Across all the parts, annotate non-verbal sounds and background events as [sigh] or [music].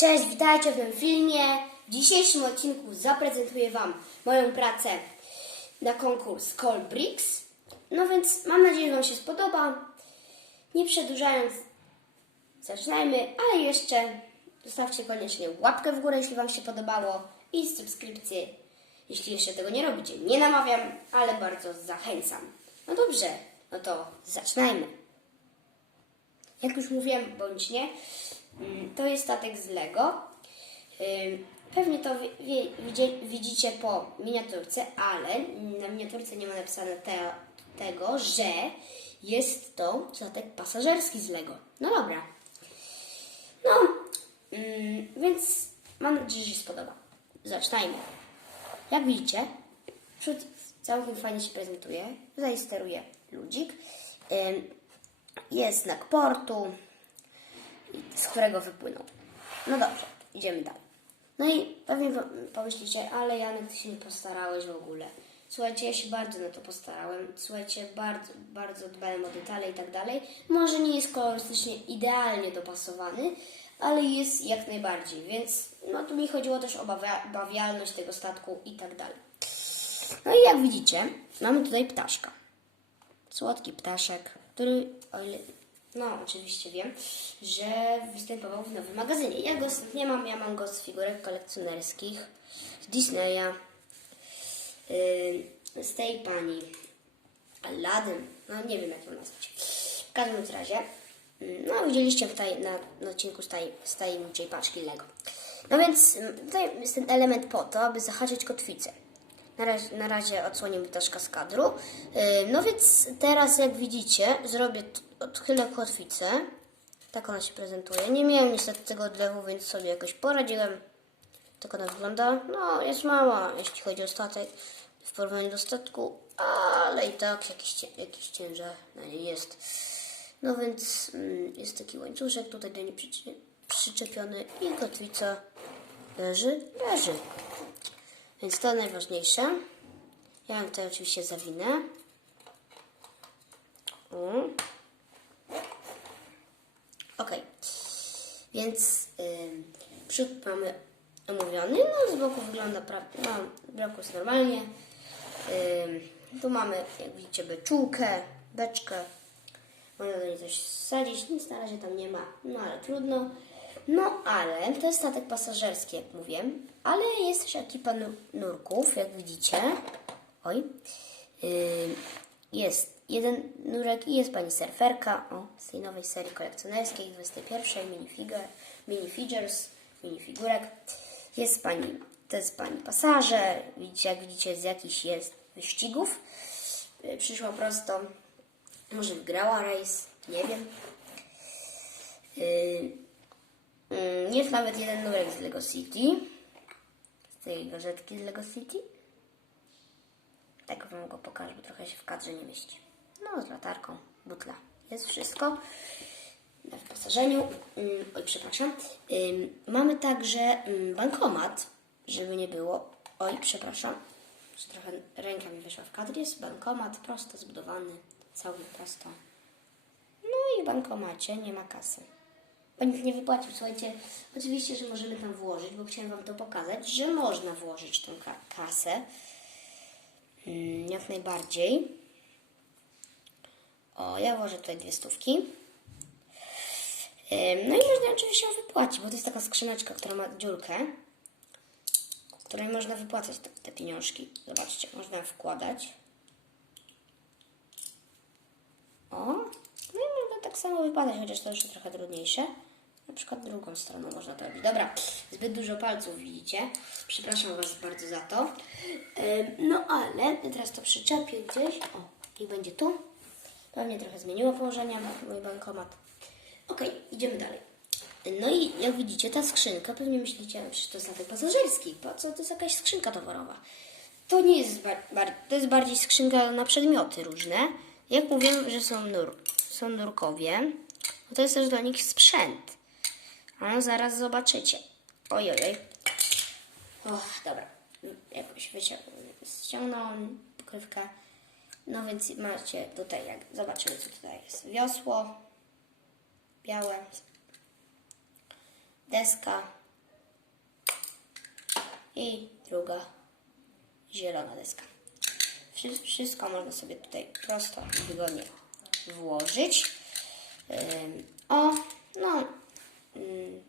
Cześć, witajcie w tym filmie. W dzisiejszym odcinku zaprezentuję Wam moją pracę na konkurs Call Bricks. No więc mam nadzieję, że Wam się spodoba. Nie przedłużając, zaczynajmy, ale jeszcze zostawcie koniecznie łapkę w górę, jeśli Wam się podobało i subskrypcję, jeśli jeszcze tego nie robicie. Nie namawiam, ale bardzo zachęcam. No dobrze, no to zaczynajmy. Jak już mówiłem, bądź nie, to jest statek z Lego. Pewnie to wi- wi- widzie- widzicie po miniaturce, ale na miniaturce nie ma napisane te, tego, że jest to statek pasażerski z Lego. No dobra. No, ym, więc mam nadzieję, że się spodoba. Zaczynajmy. Jak widzicie, przód całkiem fajnie się prezentuje. Tutaj ludzik. Jest znak portu, z którego wypłynął. No dobrze, idziemy dalej. No i pewnie po- pomyślicie, ale Janek, ty się nie postarałeś w ogóle. Słuchajcie, ja się bardzo na to postarałem. Słuchajcie, bardzo, bardzo dbałem o detale i tak dalej. Może nie jest kolorystycznie idealnie dopasowany, ale jest jak najbardziej, więc no tu mi chodziło też o bawia- bawialność tego statku i tak dalej. No i jak widzicie, mamy tutaj ptaszka słodki ptaszek, który, o ile, no oczywiście wiem, że występował w nowym magazynie. Ja go nie mam, ja mam go z figurek kolekcjonerskich, z Disneya, yy, z tej pani Aladdin, no nie wiem jak ją nazwać. W każdym razie, yy, no widzieliście tutaj na, na odcinku z, taj, tajemniczej paczki Lego. No więc yy, tutaj jest ten element po to, aby zahaczyć kotwicę. Na razie, na razie odsłonię ptaszka z kadru. Yy, No więc teraz jak widzicie, zrobię, odchylę kotwicę. Tak ona się prezentuje. Nie miałem niestety tego odlewu, więc sobie jakoś poradziłem. Tak ona wygląda. No, jest mała, jeśli chodzi o statek w porównaniu do statku, ale i tak jakiś, jakiś ciężar na niej jest. No więc mm, jest taki łańcuszek tutaj do niej przyczepiony i kotwica leży, leży. Więc to najważniejsze. Ja ją tutaj oczywiście zawinę. O. Ok. Więc ym, przód mamy omówiony. No z boku wygląda pra- no, z boku jest normalnie. Ym, tu mamy, jak widzicie, beczułkę, beczkę. Można do niej coś wsadzić. Nic na razie tam nie ma. No ale trudno. No ale to jest statek pasażerski, jak mówiłem. Ale jest też ekipa nu- nurków, jak widzicie. Oj. Ym, jest jeden nurek i jest pani surferka. O, z tej nowej serii kolekcjonerskiej, 21, minifigure, minifigures, minifigurek. Jest pani, to jest pani pasażer. Widzicie, jak widzicie, z jakichś jest wyścigów. Y, Przyszła prosto. Może wygrała rejs, nie wiem. Yy, jest nawet jeden nurek z Lego City. Z tej gazetki z Lego City. Tak wam go pokażę, bo trochę się w kadrze nie mieści. No, z latarką, butla. Jest wszystko na wyposażeniu. Ym, Oj, przepraszam. Mamy także ym, bankomat, żeby nie było. Oj, przepraszam. Trochę ręka mi wyszła w kadr. Jest bankomat prosto zbudowany, całkiem prosto. No i w bankomacie nie ma kasy. Bo nikt nie wypłacił. Słuchajcie, oczywiście, że możemy tam włożyć, bo chciałem Wam to pokazać, że można włożyć tą ka- kasę. Mm, jak najbardziej. O, ja włożę tutaj dwie stówki. No i można oczywiście ją wypłacić, bo to jest taka skrzyneczka, która ma dziurkę, w której można wypłacać te, pieniążki. Zobaczcie, można wkładać. O, no i można tak samo wypadać, chociaż to już trochę trudniejsze. Na przykład drugą stroną można to robić. Dobra, zbyt dużo palców widzicie. Przepraszam Was bardzo za to. No ale teraz to przyczepię gdzieś. O, i będzie tu. Pewnie trochę zmieniło położenie mój bankomat. Okej, idziemy dalej. No i jak widzicie, ta skrzynka, pewnie myślicie, że to jest statek pasażerski. Po co to jest jakaś skrzynka towarowa? To nie jest, to jest bardziej skrzynka na przedmioty różne. Jak mówiłem, że są, nur- są nurkowie, no to jest też dla nich sprzęt. A zaraz zobaczycie. Oj, oj, oj. Och, dobra. Jakoś wycią- pokrywkę. No więc macie tutaj, jak zobaczymy, co tutaj jest. Wiosło, białe, deska, i druga zielona deska. Wszy- Wszystko można sobie tutaj prosto i wygodnie włożyć. O, no, ym,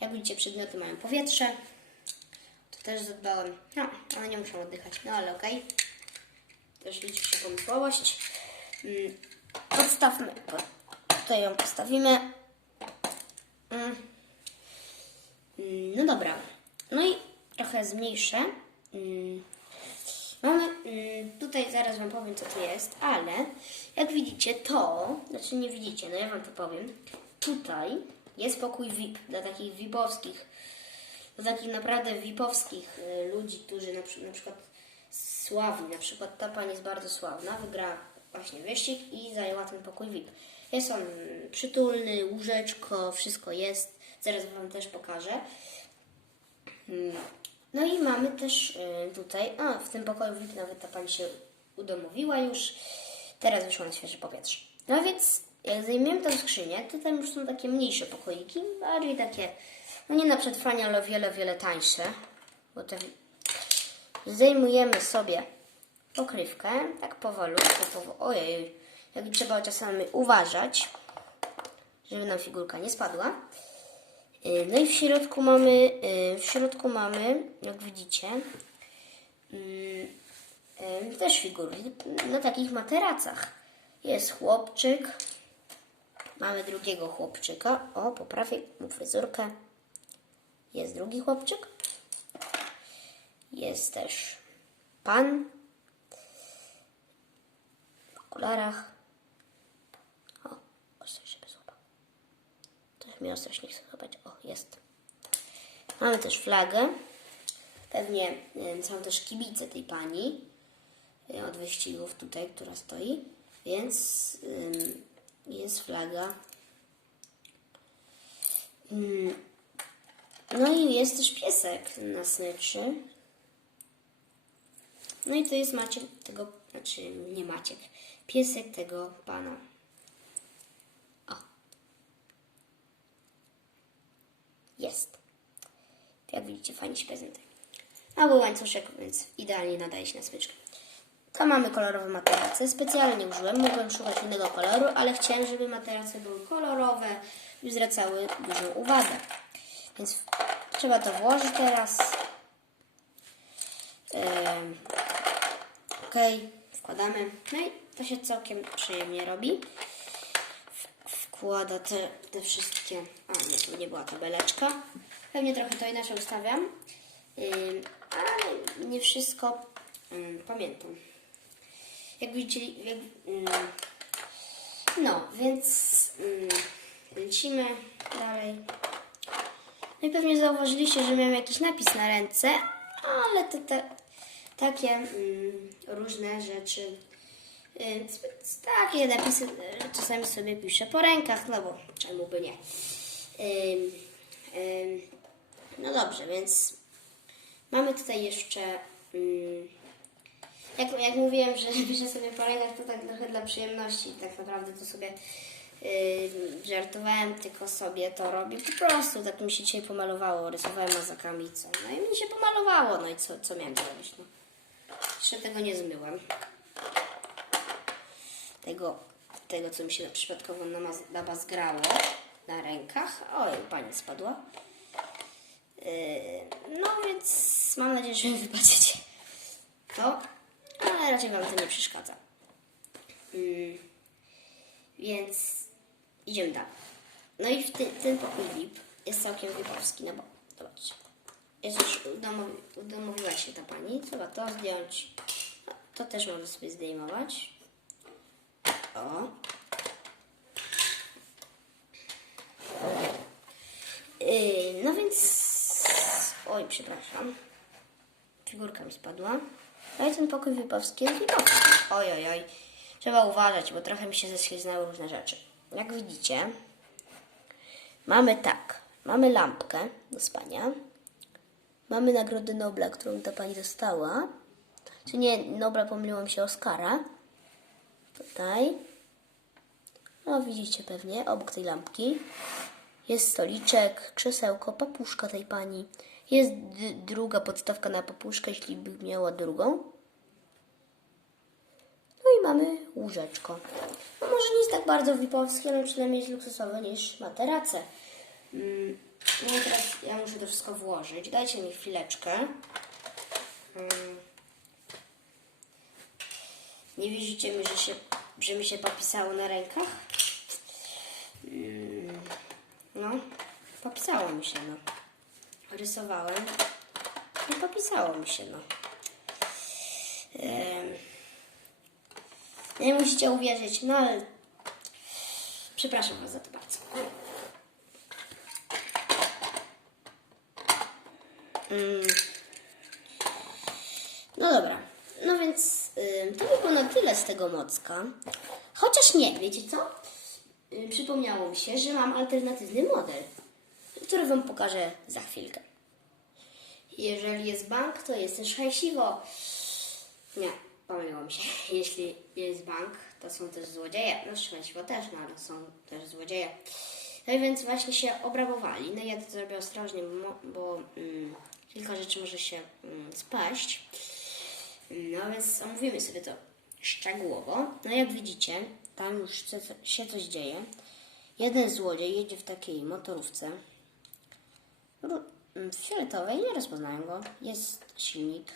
jak widzicie, przedmioty mają powietrze. To też zadbałem. No, one nie muszą oddychać, no ale okej. Też liczy się pomysłowość. Ym, Podstawmy, tutaj ją postawimy. Ym. Ym, No dobra. No i trochę zmniejszę. Mamy, tutaj zaraz Wam powiem, co to jest, ale jak widzicie, to, znaczy nie widzicie, no ja Wam to powiem. Tutaj jest pokój VIP dla takich VIPowskich, dla takich naprawdę VIPowskich y, ludzi, którzy na, na przykład sławni, na przykład ta pani jest bardzo sławna, wygrała właśnie wyścig i zajęła ten pokój VIP. Jest on przytulny, łóżeczko, wszystko jest. Zaraz Wam też pokażę. Mm. No i mamy też y, tutaj, a w tym pokoju VIP nawet ta pani się udomowiła już. Teraz wyszła na świeże powietrze. No więc jak zajmiemy tę skrzynię, to tam już są takie mniejsze pokoiki, bardziej takie, no nie na przetrwanie, ale o wiele, wiele tańsze. Bo te zdejmujemy sobie pokrywkę, tak powolutku, powo- ojej, jak trzeba czasami uważać, żeby nam figurka nie spadła. Y, No i w środku mamy, y, w środku mamy, jak widzicie, y, y, też figurki na takich materacach. Jest chłopczyk, mamy drugiego chłopczyka, o poprawię mu fryzurkę. Jest drugi chłopczyk. Jest też pan w okularach. O, ostrość żeby złapał. Trochę mi ostrość nie chce złapać. O, jest. Mamy też flagę. Pewnie są też kibice tej pani y, od wyścigów tutaj, która stoi. Więc jest flaga. Ym, no i jest też piesek na smyczy. No i to jest Maciek tego, znaczy nie Maciek, piesek tego pana. O. Jest. Jak widzicie, fajnie się prezentuje. Mały łańcuszek, więc idealnie nadaje się na smyczkę. To mamy kolorowe materace. Specjalnie użyłem, mogłem szukać innego koloru, ale chciałem, żeby materace były kolorowe i zwracały dużą uwagę. Więc trzeba to włożyć teraz. Em, Ok, wkładamy. No i to się całkiem przyjemnie robi. Wkłada te, te wszystkie. A nie, to nie była tabeleczka. Pewnie trochę to inaczej ustawiam. Ym, ale nie wszystko ym, pamiętam. Jak widzicie, jak, ym, no, więc ym, lecimy dalej. No i pewnie zauważyliście, że miałem jakiś napis na ręce, ale to takie mm, różne rzeczy. y, sp- Takie napisy y, czasami sobie piszę po rękach, no bo czemu by nie. No dobrze, więc mamy tutaj jeszcze. ym, jak, jak mówiłem, że [laughs] piszę sobie po rękach, to tak trochę dla przyjemności. Tak naprawdę to sobie żartowałem, tylko sobie to robię po prostu. Tak mi się dzisiaj pomalowało. Rysowałem mazakami co. No i mi się pomalowało. No i co, co miałem zrobić? No. Jeszcze tego nie zmyłem. Tego, tego co mi się przypadkowo namaz- nabazgrało na rękach. Oj, pani spadła. Yy, no więc mam nadzieję, że wybaczycie to, ale raczej Wam to nie przeszkadza. Yy, więc idziemy dalej. No i ty, ten pokój VIP jest całkiem VIPowski, no bo zobaczcie. Już udomowi, udomowiła się ta pani. Trzeba to zdjąć. To też można sobie zdejmować. O. Yy, no więc... Oj, przepraszam. Figurka mi spadła. No i ten pokój jest wypowski. Oj, oj, oj. Trzeba uważać, bo trochę mi się ześliznały różne rzeczy. Jak widzicie, mamy tak. Mamy lampkę do spania. Mamy nagrodę Nobla, którą ta pani dostała. Czy nie, Nobla pomyliłam się Oscara. Tutaj. No widzicie pewnie, obok tej lampki. Jest stoliczek, krzesełko, papuszka tej pani. Jest druga podstawka na popuszkę, jeśli by miała drugą. No i mamy łóżeczko. No może nie jest tak bardzo wipowskie, ale przynajmniej jest luksusowe niż materace. Mm, i teraz ja muszę to wszystko włożyć. Dajcie mi chwileczkę. Mm. Nie widzicie mi, że, się, że mi się popisało na rękach? Mm, No, popisało mi się, no. Rysowałem i popisało mi się, no. Nie musicie uwierzyć, no ale przepraszam Was za to bardzo. No dobra, no więc to by było na tyle z tego mocka. Chociaż nie, wiecie co? Ym, przypomniało mi się, że mam alternatywny model, który Wam pokażę za chwilkę. Jeżeli jest bank, to jest też hajsiwo. Nie, pomyliło mi się. [laughs] Jeśli jest bank, to są też złodzieje. No szczęśliwo też, no ale są też złodzieje. No i więc właśnie się obrabowali. No ja to zrobię ostrożnie, bo, bo mm, kilka rzeczy może się mm, spaść. No więc omówimy sobie to szczegółowo. No jak widzicie, tam już się coś dzieje. Jeden złodziej jedzie w takiej motorówce mm, fioletowej, nie rozpoznają go. Jest silnik,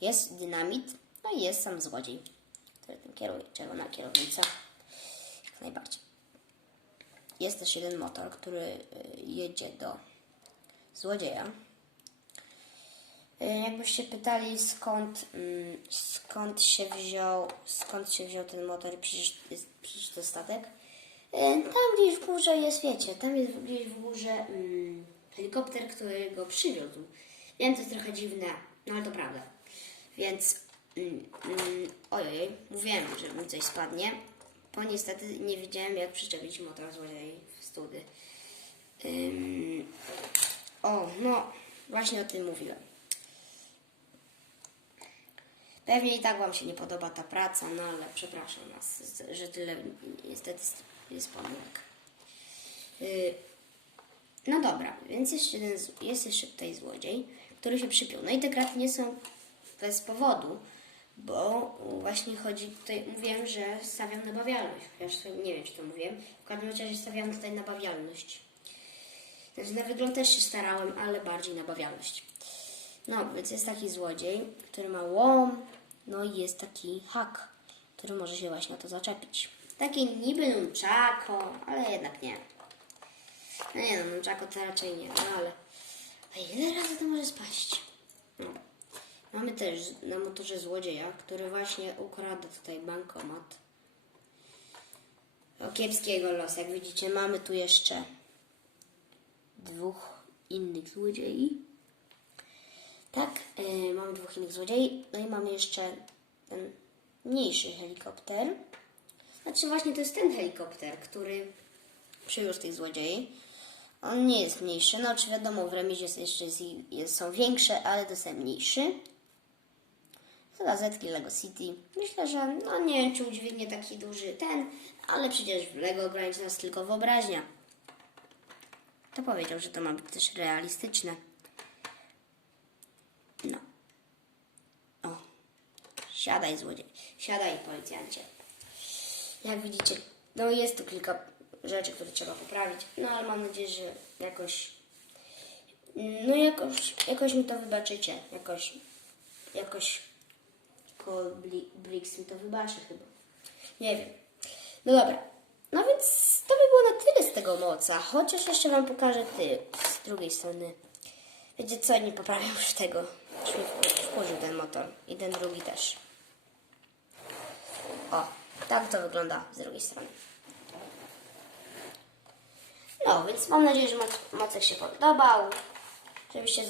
jest dynamit, no i jest sam złodziej, który tym kieruje. Czerwona kierownica, jak najbardziej. Jest też jeden motor, który y, jedzie do złodzieja. Y, Jakbyście pytali skąd, mm, skąd się wziął, skąd się wziął ten motor, przecież przecież to statek. Y, Tam gdzieś w górze jest, wiecie, tam jest gdzieś w górze mm, helikopter, który go przywiózł. Wiem, to jest trochę dziwne, no ale to prawda. Więc, mm, mm, ojej, mówiłem, że mi coś spadnie, bo niestety nie wiedziałem, jak przyczepić motor złodziei w study. O, no, właśnie o tym mówiłem. Pewnie i tak Wam się nie podoba ta praca, no ale przepraszam Was, że tyle niestety jest pomyłek. No dobra, więc jest, jeden, jest jeszcze tutaj złodziej, który się przypiął. No i te kraty nie są bez powodu, bo właśnie chodzi tutaj, mówiłem, że stawiam na bawialność, chociaż nie wiem, czy to mówiłem. W każdym razie stawiam tutaj na bawialność. Znaczy na wygląd też się starałem, ale bardziej na bawialność. No, więc jest taki złodziej, który ma łom, no i jest taki hak, który może się właśnie na to zaczepić. Takie niby nunchako, ale jednak nie. No nie no, nunchako to raczej nie, no ale... A ile razy to może spaść? No. Mamy też na motorze złodzieja, który właśnie ukradł tutaj bankomat. O kiepskiego losu, jak widzicie, mamy tu jeszcze dwóch innych złodziei. Tak, yy, mamy dwóch innych złodziei, no i mamy jeszcze ten mniejszy helikopter. Znaczy właśnie to jest ten helikopter, który przywiózł tych złodziei. On nie jest mniejszy, no czy wiadomo, w remizie jest jeszcze jest, są większe, ale to jest mniejszy. Z gazetki Lego City. Myślę, że no nie wiem, czy udźwignie taki duży ten, ale przecież w Lego ogranicza nas tylko wyobraźnia. To powiedział, że to ma być też realistyczne. No. O. Siadaj, złodziej. Siadaj, policjancie. Jak widzicie, no jest tu kilka rzeczy, które trzeba poprawić. No ale mam nadzieję, że jakoś. No jakoś, jakoś mi to wybaczycie. Jakoś. Jakoś. Cole Briggs mi to wybaczy chyba. Nie wiem. No dobra. No więc to by było na tyle z tego moca. Chociaż jeszcze wam pokażę ty z drugiej strony. Wiecie co, nie poprawiam już tego. Już wkurzył ten motor. I ten drugi też. O, tak to wygląda z drugiej strony. No, więc mam nadzieję, że mocek się podobał. Żebyście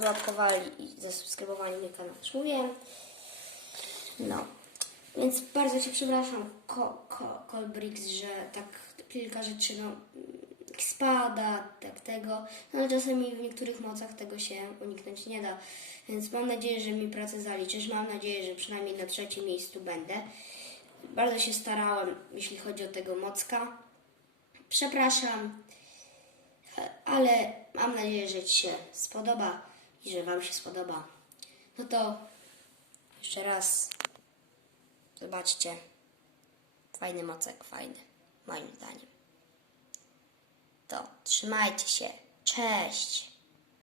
złapkowali i zasubskrybowali mój kanał, już mówiłem. No, więc bardzo Cię przepraszam, Ko- że tak kilka rzeczy no, spada, tak tego, no ale czasami w niektórych mocach tego się uniknąć nie da. Więc mam nadzieję, że mi pracę zaliczysz. Mam nadzieję, że przynajmniej na trzecim miejscu będę. Bardzo się starałem, jeśli chodzi o tego mocka. Przepraszam, ale mam nadzieję, że Ci się spodoba. i że Wam się spodoba. No to jeszcze raz zobaczcie. Fajny mocek, fajny, moim zdaniem. To trzymajcie się. Cześć!